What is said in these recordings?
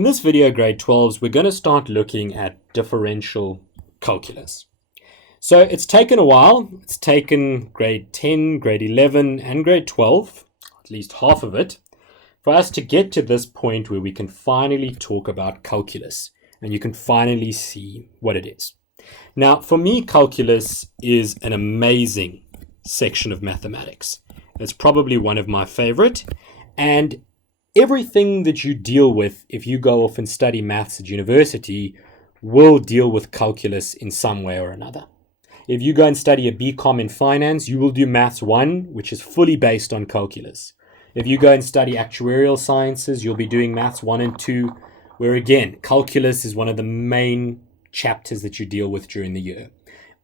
In this video, grade 12s, we're going to start looking at differential calculus. So it's taken a while. It's taken grade 10, grade 11, and grade 12, at least half of it, for us to get to this point where we can finally talk about calculus and you can finally see what it is. Now, for me, calculus is an amazing section of mathematics. It's probably one of my favorite, and everything that you deal with if you go off and study maths at university will deal with calculus in some way or another. If you go and study a BCom in finance, you will do maths 1, which is fully based on calculus. If you go and study actuarial sciences, you'll be doing maths 1 and 2, where again, calculus is one of the main chapters that you deal with during the year.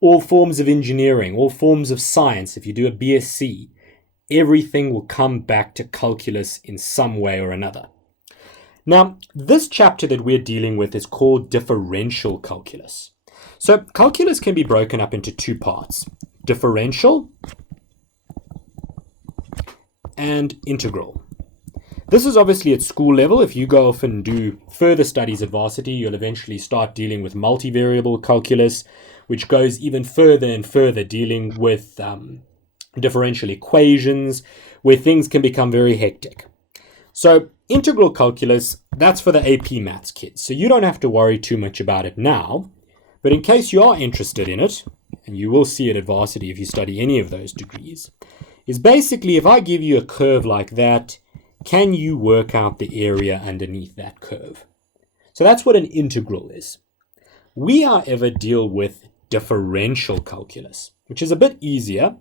All forms of engineering, all forms of science, if you do a BSc, everything will come back to calculus in some way or another. Now, this chapter that we're dealing with is called differential calculus. So calculus can be broken up into two parts: differential and integral. This is obviously at school level. If you go off and do further studies at varsity, you'll eventually start dealing with multivariable calculus, which goes even further and further, dealing with differential equations, where things can become very hectic. So integral calculus, that's for the AP Maths kids. So you don't have to worry too much about it now. But in case you are interested in it, and you will see it at varsity if you study any of those degrees, is basically if I give you a curve like that, can you work out the area underneath that curve? So that's what an integral is. We, however, deal with differential calculus, which is a bit easier,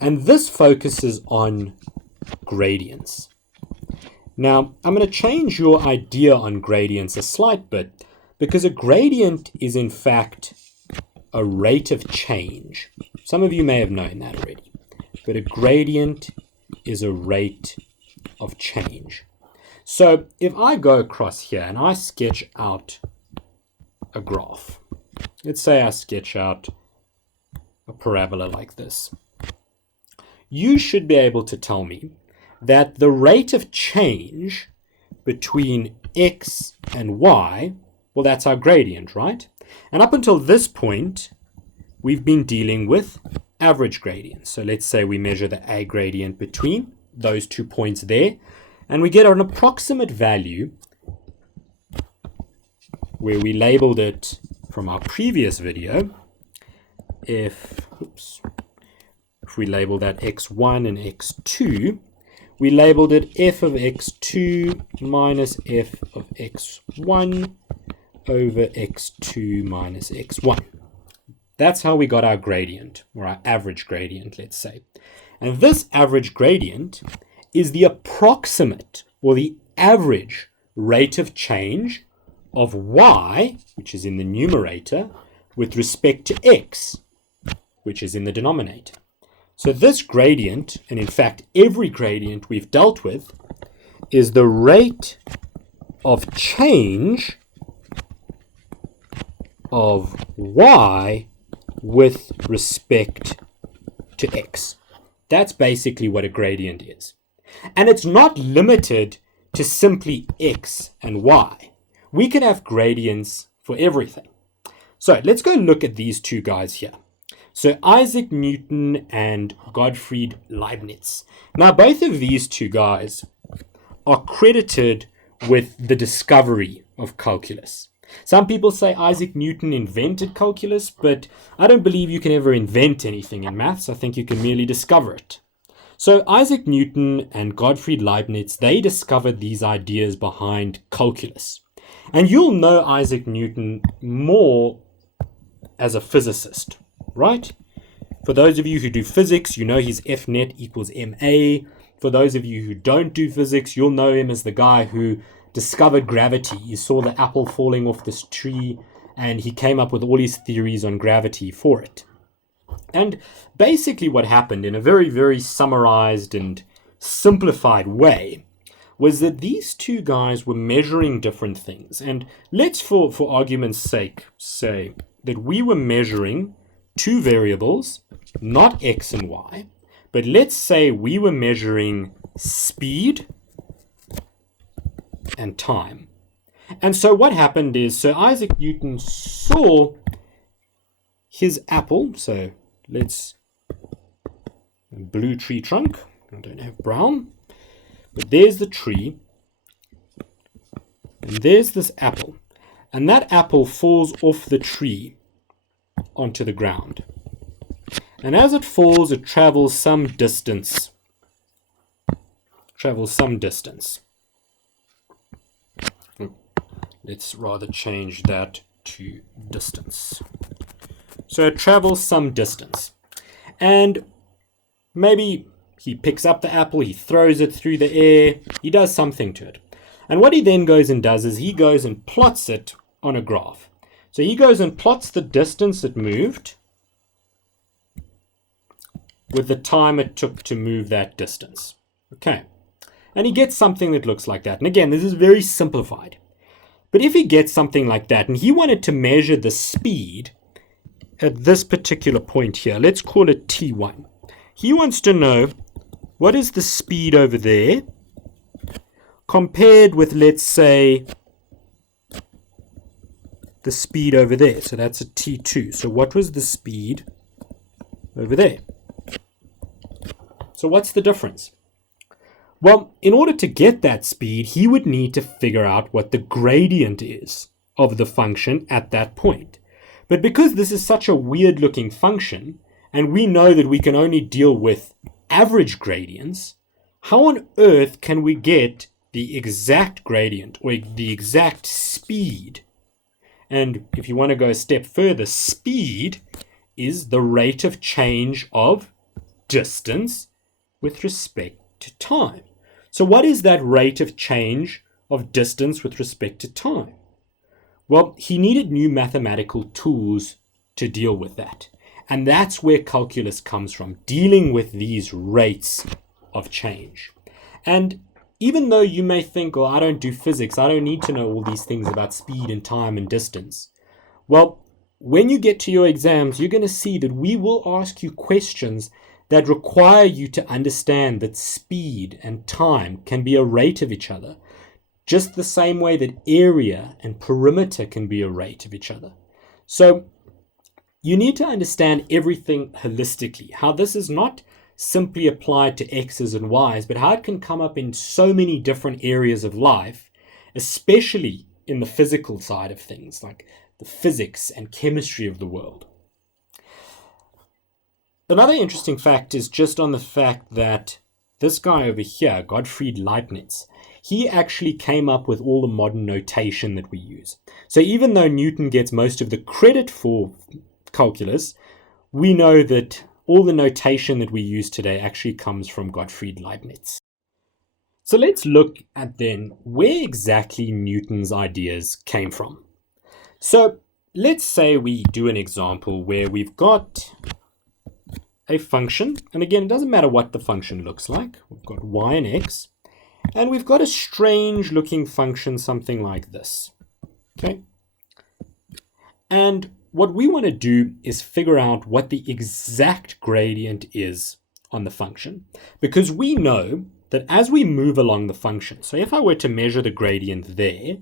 and this focuses on gradients. Now, I'm going to change your idea on gradients a slight bit, because a gradient is in fact a rate of change. Some of you may have known that already, but a gradient is a rate of change. So if I go across here and I sketch out a graph, let's say I sketch out a parabola like this, you should be able to tell me that the rate of change between x and y, well, that's our gradient, right? And up until this point, we've been dealing with average gradients. So let's say we measure the a gradient between those 2 points there, and we get an approximate value where we labeled it from our previous video. If we label that x1 and x2, we labeled it f of x2 minus f of x1 over x2 minus x1. That's how we got our gradient, or our average gradient, let's say. And this average gradient is the approximate, or the average rate of change of y, which is in the numerator, with respect to x, which is in the denominator. So this gradient, and in fact every gradient we've dealt with, is the rate of change of y with respect to x. That's basically what a gradient is. And it's not limited to simply x and y. We can have gradients for everything. So let's go look at these two guys here. So Isaac Newton and Gottfried Leibniz. Now both of these two guys are credited with the discovery of calculus. Some people say Isaac Newton invented calculus, but I don't believe you can ever invent anything in maths. I think you can merely discover it. So Isaac Newton and Gottfried Leibniz, they discovered these ideas behind calculus. And you'll know Isaac Newton more as a physicist, right? For those of you who do physics, you know his F net equals ma. For those of you who don't do physics, you'll know him as the guy who discovered gravity. He saw the apple falling off this tree, and he came up with all his theories on gravity for it. And basically what happened, in a very, very summarized and simplified way, was that these two guys were measuring different things. And let's, for argument's sake, say that we were measuring two variables, not x and y, but let's say we were measuring speed and time. And so what happened is Sir Isaac Newton saw his apple. So let's blue tree trunk. I don't have brown. But there's the tree. And there's this apple. And that apple falls off the tree onto the ground. And as it falls, it travels some distance. Let's rather change that to distance. So it travels some distance. And maybe he picks up the apple, he throws it through the air, he does something to it. And what he then goes and does is he goes and plots it on a graph. So he goes and plots the distance it moved with the time it took to move that distance. Okay. And he gets something that looks like that. And again, this is very simplified. But if he gets something like that, and he wanted to measure the speed at this particular point here, let's call it T1. He wants to know what is the speed over there compared with, let's say, the speed over there. So that's a T2. So what was the speed over there? So what's the difference? Well, in order to get that speed, he would need to figure out what the gradient is of the function at that point. But because this is such a weird looking function, and we know that we can only deal with average gradients, how on earth can we get the exact gradient or the exact speed? And if you want to go a step further, speed is the rate of change of distance with respect to time. So what is that rate of change of distance with respect to time? Well, he needed new mathematical tools to deal with that. And that's where calculus comes from, dealing with these rates of change. And even though you may think, well, I don't do physics, I don't need to know all these things about speed and time and distance. Well, when you get to your exams, you're going to see that we will ask you questions that require you to understand that speed and time can be a rate of each other, just the same way that area and perimeter can be a rate of each other. So you need to understand everything holistically, how this is not simply applied to X's and Y's, but how it can come up in so many different areas of life, especially in the physical side of things, like the physics and chemistry of the world. Another interesting fact is just on the fact that this guy over here, Gottfried Leibniz, he actually came up with all the modern notation that we use. So even though Newton gets most of the credit for calculus, we know that all the notation that we use today actually comes from Gottfried Leibniz. So let's look at then where exactly Newton's ideas came from. So let's say we do an example where we've got a function, and again, it doesn't matter what the function looks like. We've got y and x, and we've got a strange looking function, something like this. Okay. And what we want to do is figure out what the exact gradient is on the function, because we know that as we move along the function, so if I were to measure the gradient there,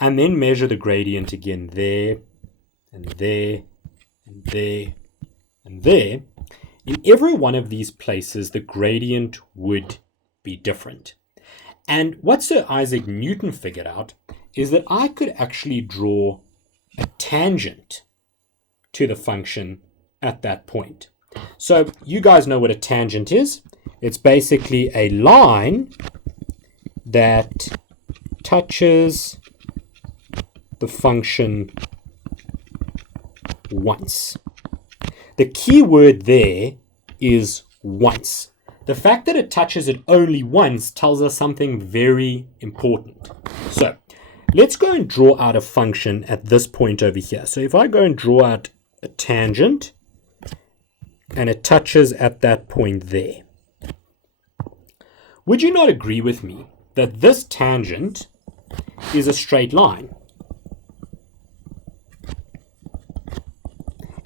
and then measure the gradient again there, and there, and there, and there, in every one of these places, the gradient would be different. And what Sir Isaac Newton figured out is that I could actually draw a tangent to the function at that point. So you guys know what a tangent is. It's basically a line that touches the function once. The key word there is once. The fact that it touches it only once tells us something very important. So let's go and draw out a function at this point over here. So if I go and draw out a tangent and it touches at that point there, would you not agree with me that this tangent is a straight line?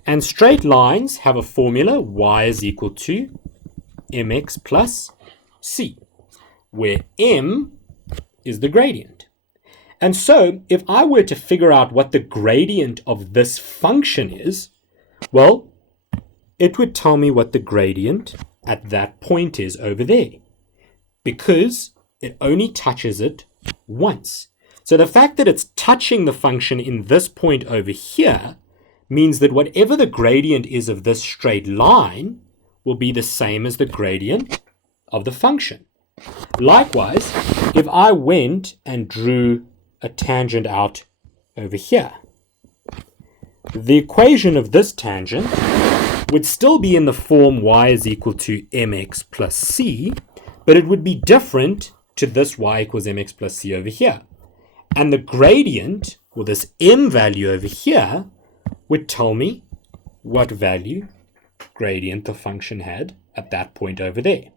And straight lines have a formula, y is equal to mx plus c, where m is the gradient. And so if I were to figure out what the gradient of this function is, well, it would tell me what the gradient at that point is over there, because it only touches it once. So the fact that it's touching the function in this point over here means that whatever the gradient is of this straight line will be the same as the gradient of the function. Likewise, if I went and drew a tangent out over here, the equation of this tangent would still be in the form y is equal to mx plus c, but it would be different to this y equals mx plus c over here. And the gradient, or this m value over here, would tell me what value gradient the function had at that point over there.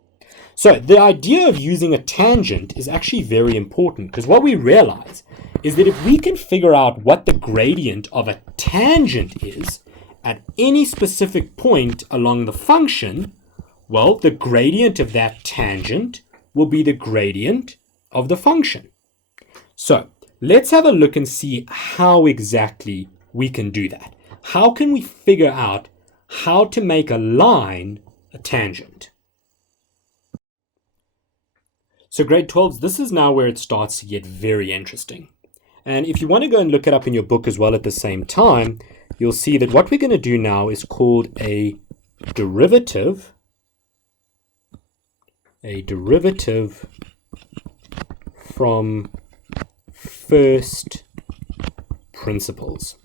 So the idea of using a tangent is actually very important, because what we realize is that if we can figure out what the gradient of a tangent is at any specific point along the function, well, the gradient of that tangent will be the gradient of the function. So let's have a look and see how exactly we can do that. How can we figure out how to make a line a tangent? So grade 12s, this is now where it starts to get very interesting. And if you want to go and look it up in your book as well at the same time, you'll see that what we're going to do now is called a derivative from first principles.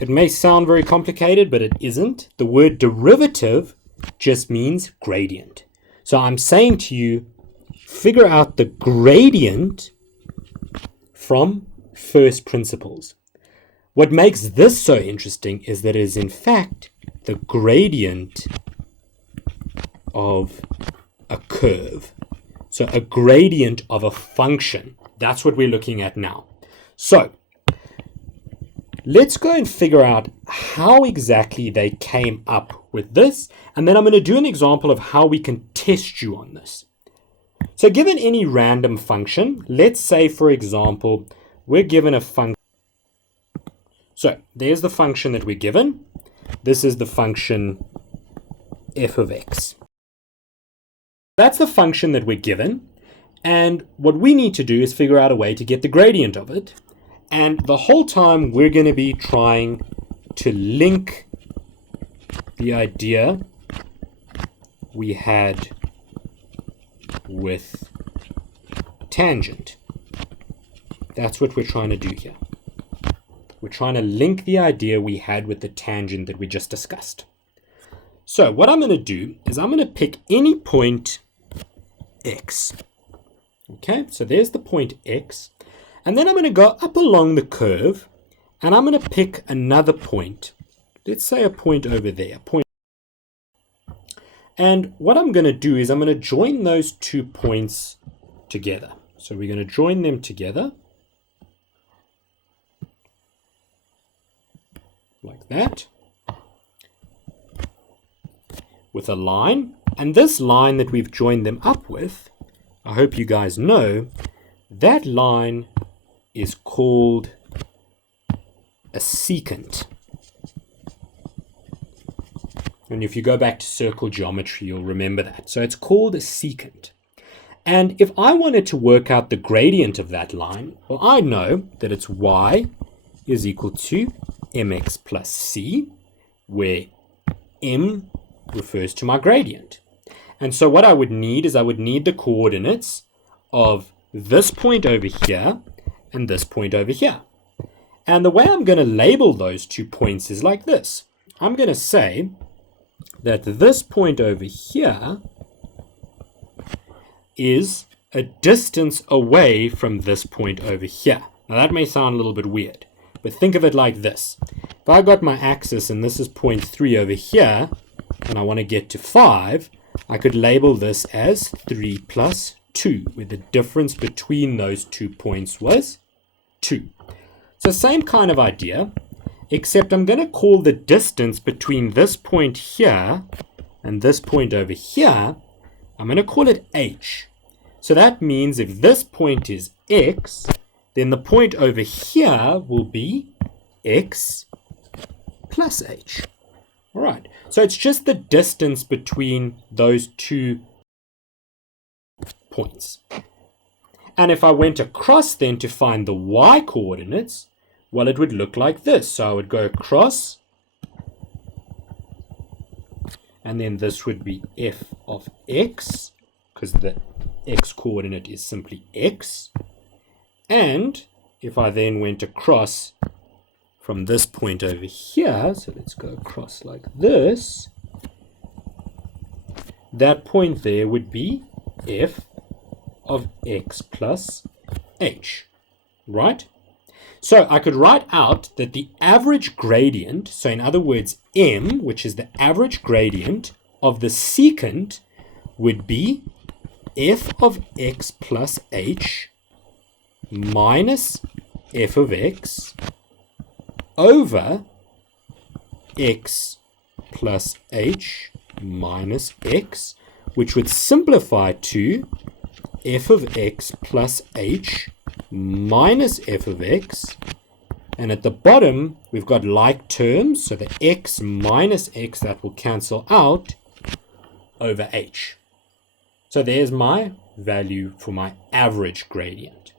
It may sound very complicated, but it isn't. The word derivative just means gradient. So I'm saying to you, figure out the gradient from first principles. What makes this so interesting is that it is in fact the gradient of a curve. So a gradient of a function. That's what we're looking at now. So let's go and figure out how exactly they came up with this, and then I'm going to do an example of how we can test you on this. So given any random function, let's say, for example, we're given a function. So there's the function that we're given. This is the function f of x. That's the function that we're given. And what we need to do is figure out a way to get the gradient of it. And the whole time we're going to be trying to link the idea we had with tangent. That's what we're trying to do here. We're trying to link the idea we had with the tangent that we just discussed. So what I'm going to do is I'm going to pick any point x. Okay, so there's the point x. And then I'm going to go up along the curve, and I'm going to pick another point. Let's say a point over there. And what I'm going to do is I'm going to join those 2 points together. So we're going to join them together like that with a line. And this line that we've joined them up with, I hope you guys know, that line is called a secant. And if you go back to circle geometry, you'll remember that. So it's called a secant. And if I wanted to work out the gradient of that line, well, I know that it's y is equal to mx plus c, where m refers to my gradient. And so what I would need is I would need the coordinates of this point over here and this point over here. And the way I'm going to label those 2 points is like this. I'm going to say that this point over here is a distance away from this point over here. Now that may sound a little bit weird, but think of it like this. If I got my axis and this is point 3 over here, and I want to get to 5, I could label this as 3 plus 2, where the difference between those 2 points was 2. So same kind of idea, except I'm going to call the distance between this point here and this point over here, I'm going to call it h. So that means if this point is x, then the point over here will be x plus h. All right, so it's just the distance between those two points. And if I went across then to find the y coordinates, well, it would look like this. So I would go across, and then this would be f of x, because the x coordinate is simply x. And if I then went across from this point over here, so let's go across like this, that point there would be f of x plus h, right? So I could write out that the average gradient, so in other words, m, which is the average gradient of the secant, would be f of x plus h minus f of x over x plus h minus x, which would simplify to f of x plus h minus f of x, and at the bottom we've got like terms, so the x minus x, that will cancel out, over h. So there's my value for my average gradient.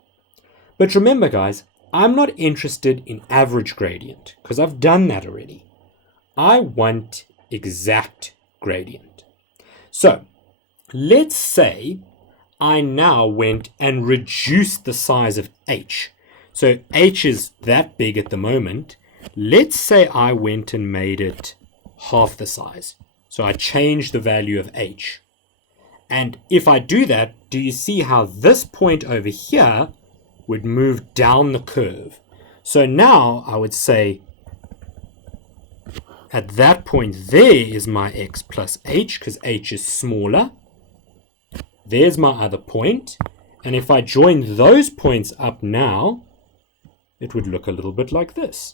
But remember guys, I'm not interested in average gradient because I've done that already. I want exact gradient. So let's say I now went and reduced the size of h. So h is that big at the moment. Let's say I went and made it half the size. So I changed the value of h. And if I do that, do you see how this point over here would move down the curve? So now I would say at that point there is my x plus h, because h is smaller. There's my other point, and if I join those points up now, it would look a little bit like this.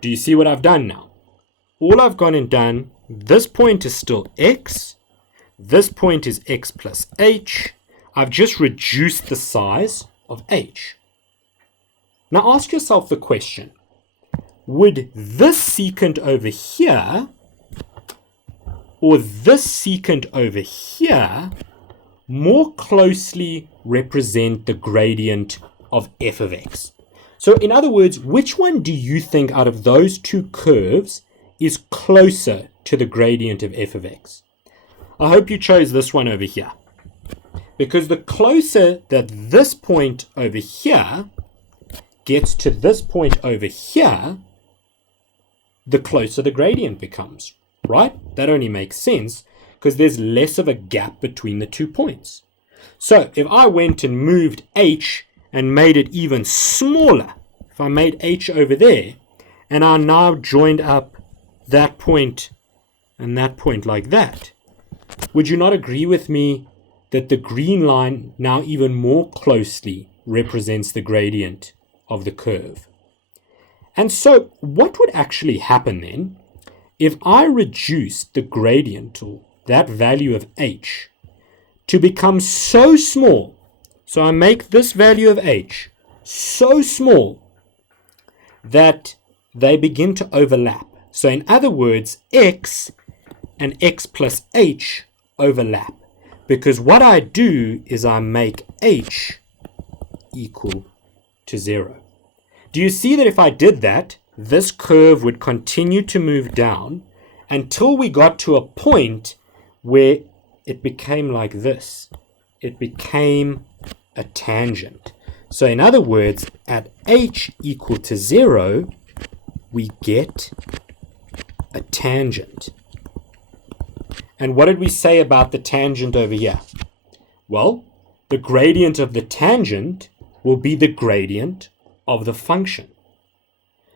Do you see what I've done now? All I've gone and done, this point is still x, this point is x plus h. I've just reduced the size of h. Now ask yourself the question, would this secant over here or this secant over here more closely represent the gradient of f of x? So in other words, which one do you think out of those two curves is closer to the gradient of f of x? I hope you chose this one over here, because the closer that this point over here gets to this point over here, the closer the gradient becomes. Right? That only makes sense because there's less of a gap between the 2 points. So if I went and moved h and made it even smaller, if I made h over there, and I now joined up that point and that point like that, would you not agree with me that the green line now even more closely represents the gradient of the curve? And so what would actually happen then if I reduced the gradient, or that value of h, to become so small, so I make this value of h so small that they begin to overlap. So in other words, x and x plus h overlap, because what I do is I make h equal to 0. Do you see that if I did that, this curve would continue to move down until we got to a point where it became like this? It became a tangent. So in other words, at h equal to 0, we get a tangent. And what did we say about the tangent over here? Well, the gradient of the tangent will be the gradient of the function.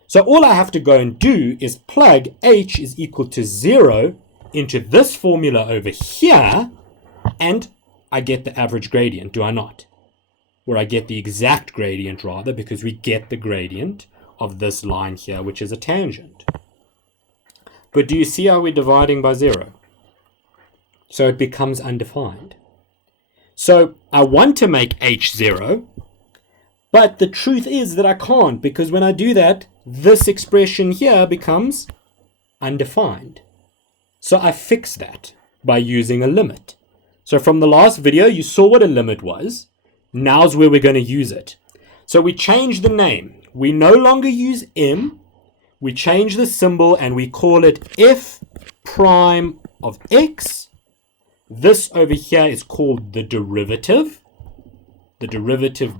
So all I have to go and do is plug h is equal to 0 into this formula over here, and I get the average gradient, do I not? Or I get the exact gradient rather, because we get the gradient of this line here, which is a tangent. But do you see how we're dividing by 0? So it becomes undefined. So I want to make h 0, but the truth is that I can't, because when I do that, this expression here becomes undefined. So I fix that by using a limit. So from the last video, you saw what a limit was. Now's where we're going to use it. So we change the name. We no longer use m. We change the symbol and we call it f prime of x. This over here is called the derivative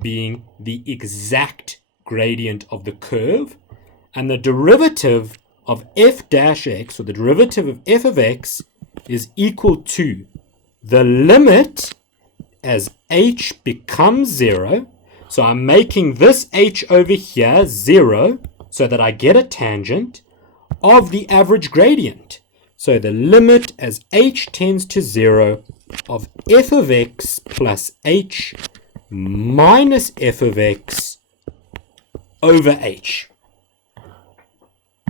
being the exact gradient of the curve. And the derivative of f dash x, or the derivative of f of x, is equal to the limit as h becomes 0. So I'm making this h over here 0 so that I get a tangent of the average gradient. So the limit as h tends to 0 of f of x plus h minus f of x over h.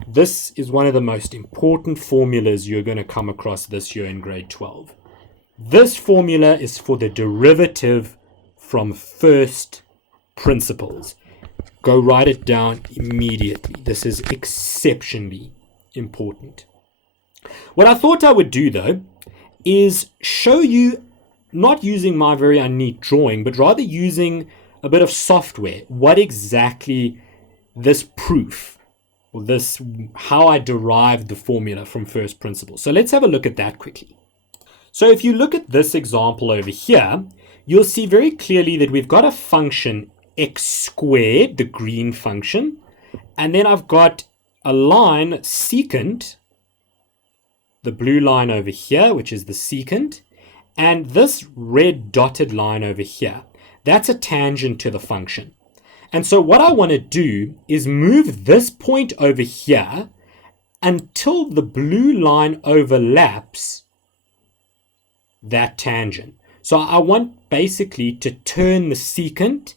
This is one of the most important formulas you're going to come across this year in grade 12. This formula is for the derivative from first principles. Go write it down immediately. This is exceptionally important. What I thought I would do, though, is show you, not using my very neat drawing, but rather using a bit of software, what exactly this proof, or this, how I derived the formula from first principles. So let's have a look at that quickly. So if you look at this example over here, you'll see very clearly that we've got a function x squared, the green function, and then I've got a line secant, the blue line over here, which is the secant, and this red dotted line over here. That's a tangent to the function. And so what I want to do is move this point over here until the blue line overlaps that tangent. So I want basically to turn the secant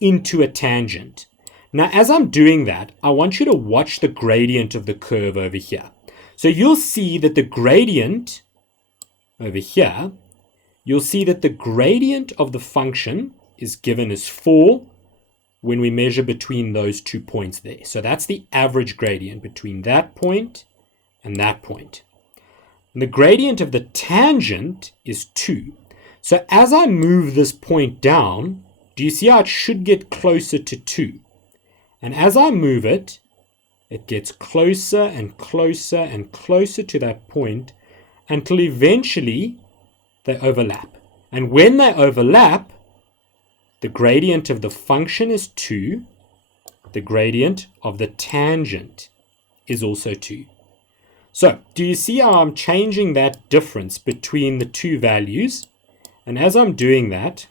into a tangent. Now, as I'm doing that, I want you to watch the gradient of the curve over here. So you'll see that the gradient over here, you'll see that the gradient of the function is given as 4 when we measure between those 2 points there. So that's the average gradient between that point and that point. And the gradient of the tangent is 2. So as I move this point down, do you see how it should get closer to 2? And as I move it, it gets closer and closer and closer to that point until eventually they overlap. And when they overlap, the gradient of the function is 2. The gradient of the tangent is also 2. So, do you see how I'm changing that difference between the two values? And as I'm doing that,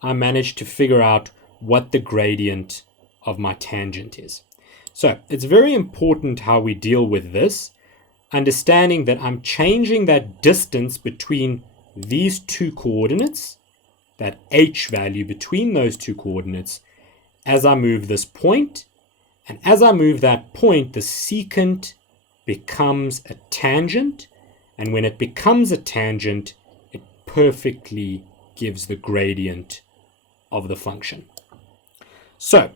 I managed to figure out what the gradient of my tangent is. So, it's very important how we deal with this, understanding that I'm changing that distance between these two coordinates, that h value between those two coordinates, as I move this point. And as I move that point, the secant becomes a tangent. And when it becomes a tangent, it perfectly gives the gradient of the function. So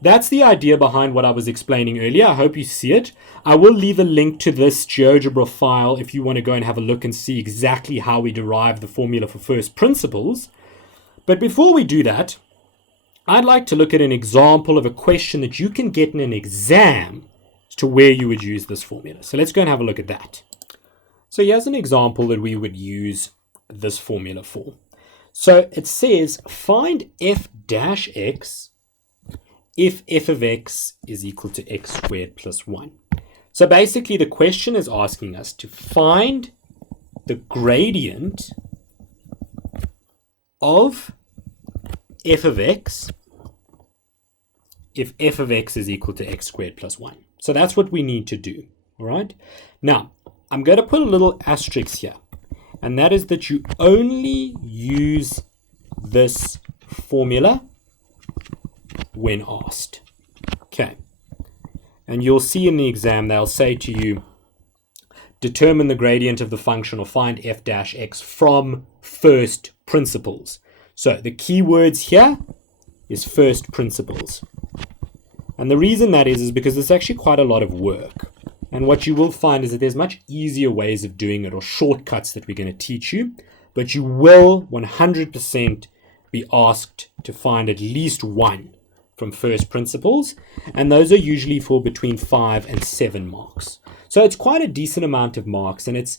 that's the idea behind what I was explaining earlier. I hope you see it. I will leave a link to this GeoGebra file if you want to go and have a look and see exactly how we derive the formula for first principles. But before we do that, I'd like to look at an example of a question that you can get in an exam as to where you would use this formula. So let's go and have a look at that. So here's an example that we would use this formula for. So it says find f dash x if f of x is equal to x squared plus 1. So basically the question is asking us to find the gradient of f of x if f of x is equal to x squared plus 1. So that's what we need to do. All right. Now, I'm going to put a little asterisk here, and that is that you only use this formula when asked. Okay. And you'll see in the exam, they'll say to you, determine the gradient of the function or find f dash x from first principles. So the key words here is first principles. And the reason that is because it's actually quite a lot of work. And what you will find is that there's much easier ways of doing it or shortcuts that we're going to teach you. But you will 100% be asked to find at least one from first principles. And those are usually for between 5 and 7 marks. So it's quite a decent amount of marks. And it's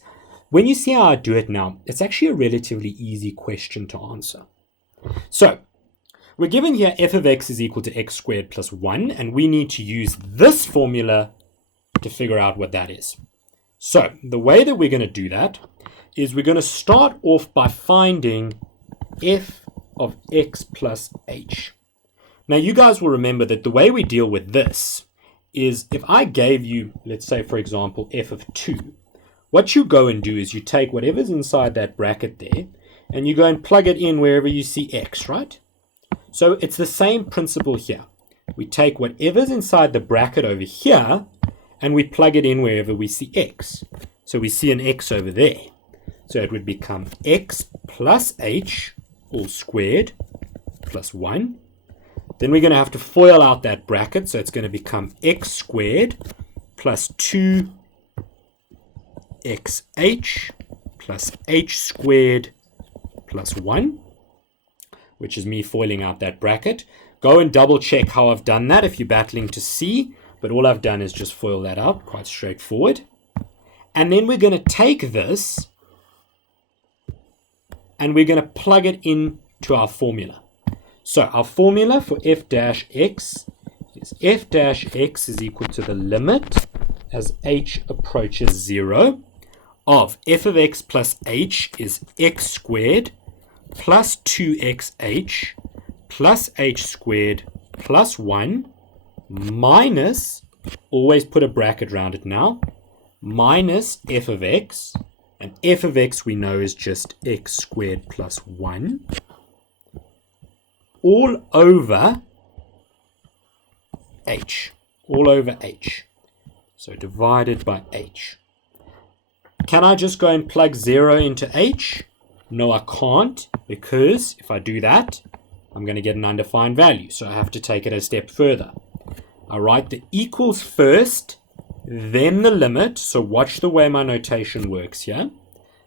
when you see how I do it now, it's actually a relatively easy question to answer. So we're given here f of x is equal to x squared plus 1. And we need to use this formula to figure out what that is. So the way that we're going to do that is we're going to start off by finding f of x plus h. Now you guys will remember that the way we deal with this is if I gave you, let's say for example, f of 2, what you go and do is you take whatever's inside that bracket there and you go and plug it in wherever you see x, right? So it's the same principle here. We take whatever's inside the bracket over here and we plug it in wherever we see x. So we see an x over there. So it would become x plus h all squared plus 1. Then we're going to have to FOIL out that bracket. So it's going to become x squared plus 2xh plus h squared plus 1, which is me foiling out that bracket. Go and double check how I've done that if you're battling to see. But all I've done is just FOIL that out, quite straightforward. And then we're going to take this and we're going to plug it into our formula. So our formula for f dash x is f dash x is equal to the limit as h approaches 0 of f of x plus h is x squared plus 2xh plus h squared plus 1 minus, always put a bracket around it now, minus f of x, and f of x we know is just x squared plus 1, all over h, all over h. So divided by h. Can I just go and plug 0 into h? No, I can't, because if I do that, I'm going to get an undefined value. So I have to take it a step further. I write the equals first, then the limit. So watch the way my notation works here.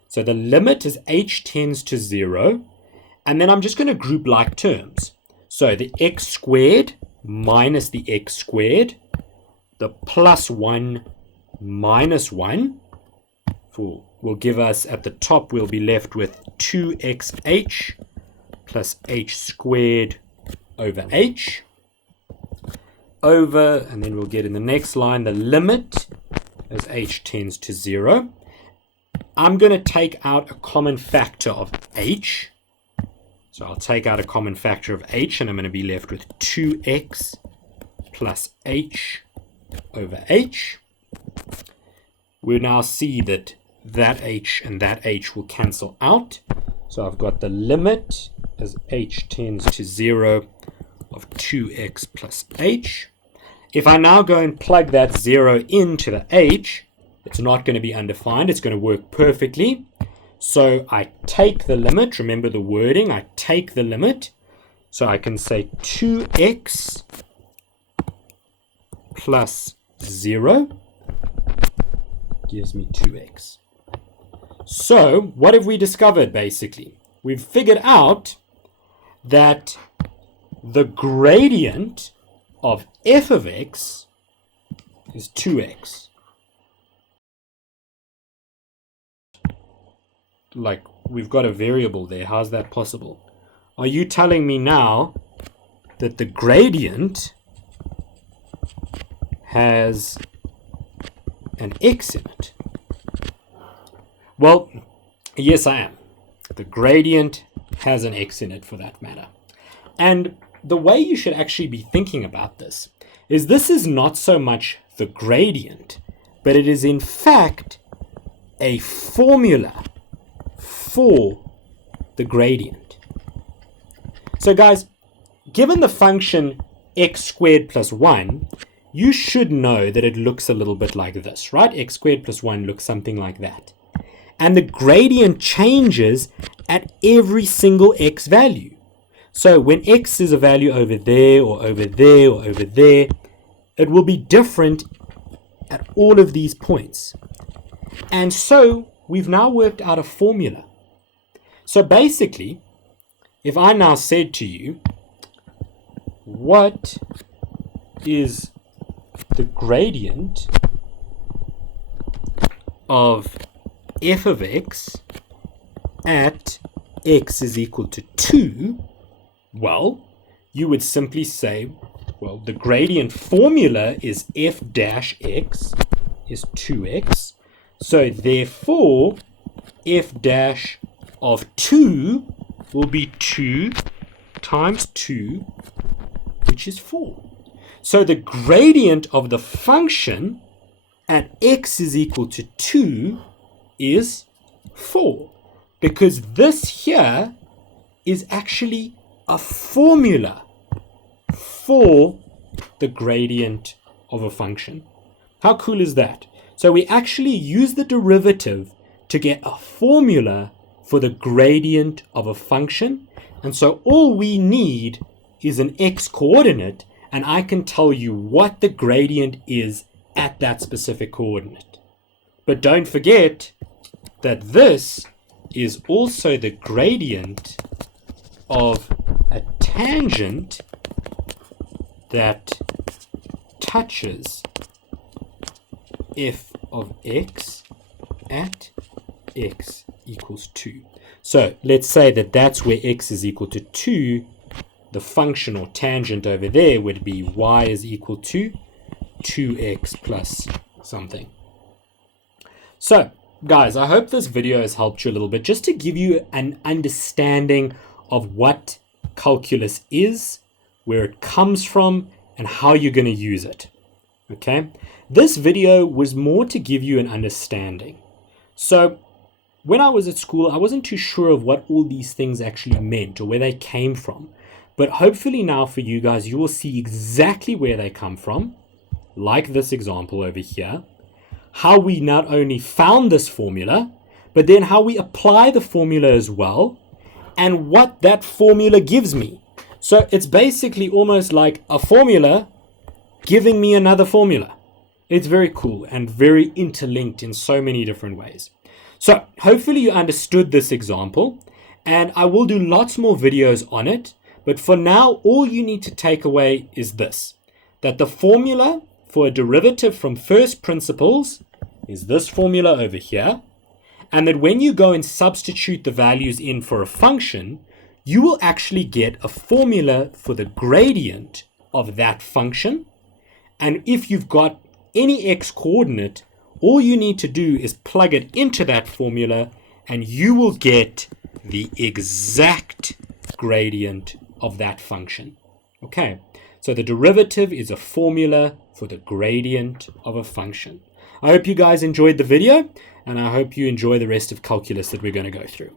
So the limit is h tends to 0. And then I'm just going to group like terms. So the x squared minus the x squared, the plus 1 minus 1 will give us, at the top we'll be left with 2xh plus h squared over h. Over, and then we'll get in the next line the limit as h tends to 0. I'm going to take out a common factor of h. So I'll take out a common factor of h and I'm going to be left with 2x plus h over h. We now see that that h and that h will cancel out. So I've got the limit as h tends to 0 of 2x plus h. If I now go and plug that 0 into the h, it's not going to be undefined. It's going to work perfectly. So I take the limit. Remember the wording. I take the limit. So I can say 2x plus 0 gives me 2x. So what have we discovered basically? We've figured out that the gradient of f of x is 2x. Like, we've got a variable there. How's that possible? Are you telling me now that the gradient has an x in it? Well, yes, I am. The gradient has an x in it for that matter. And the way you should actually be thinking about this is not so much the gradient, but it is in fact a formula for the gradient. So guys, given the function x squared plus 1, you should know that it looks a little bit like this, right? X squared plus 1 looks something like that. And the gradient changes at every single x value. So when x is a value over there or over there or over there, it will be different at all of these points. And so we've now worked out a formula. So basically, if I now said to you, what is the gradient of f of x at x is equal to 2, well, you would simply say, well, the gradient formula is f dash x is 2x. So therefore, f dash of 2 will be 2 times 2, which is 4. So the gradient of the function at x is equal to 2 is 4, because this here is actually a formula for the gradient of a function. How cool is that? So we actually use the derivative to get a formula for the gradient of a function. And so all we need is an x coordinate, and I can tell you what the gradient is at that specific coordinate. But don't forget that this is also the gradient of a tangent that touches f of x at x equals 2. So let's say that that's where x is equal to 2. The function or tangent over there would be y is equal to 2x plus something. So guys, I hope this video has helped you a little bit, just to give you an understanding of what calculus is, where it comes from, and how you're going to use it. Okay, this video was more to give you an understanding. So when I was at school, I wasn't too sure of what all these things actually meant or where they came from. But hopefully now for you guys, you will see exactly where they come from, like this example over here, how we not only found this formula, but then how we apply the formula as well, and what that formula gives me. So it's basically almost like a formula giving me another formula. It's very cool and very interlinked in so many different ways. So hopefully you understood this example, and I will do lots more videos on it. But for now, all you need to take away is this, that the formula for a derivative from first principles is this formula over here, and that when you go and substitute the values in for a function, you will actually get a formula for the gradient of that function. And if you've got any x coordinate, all you need to do is plug it into that formula, and you will get the exact gradient of that function. Okay, so the derivative is a formula for the gradient of a function. I hope you guys enjoyed the video, and I hope you enjoy the rest of calculus that we're going to go through.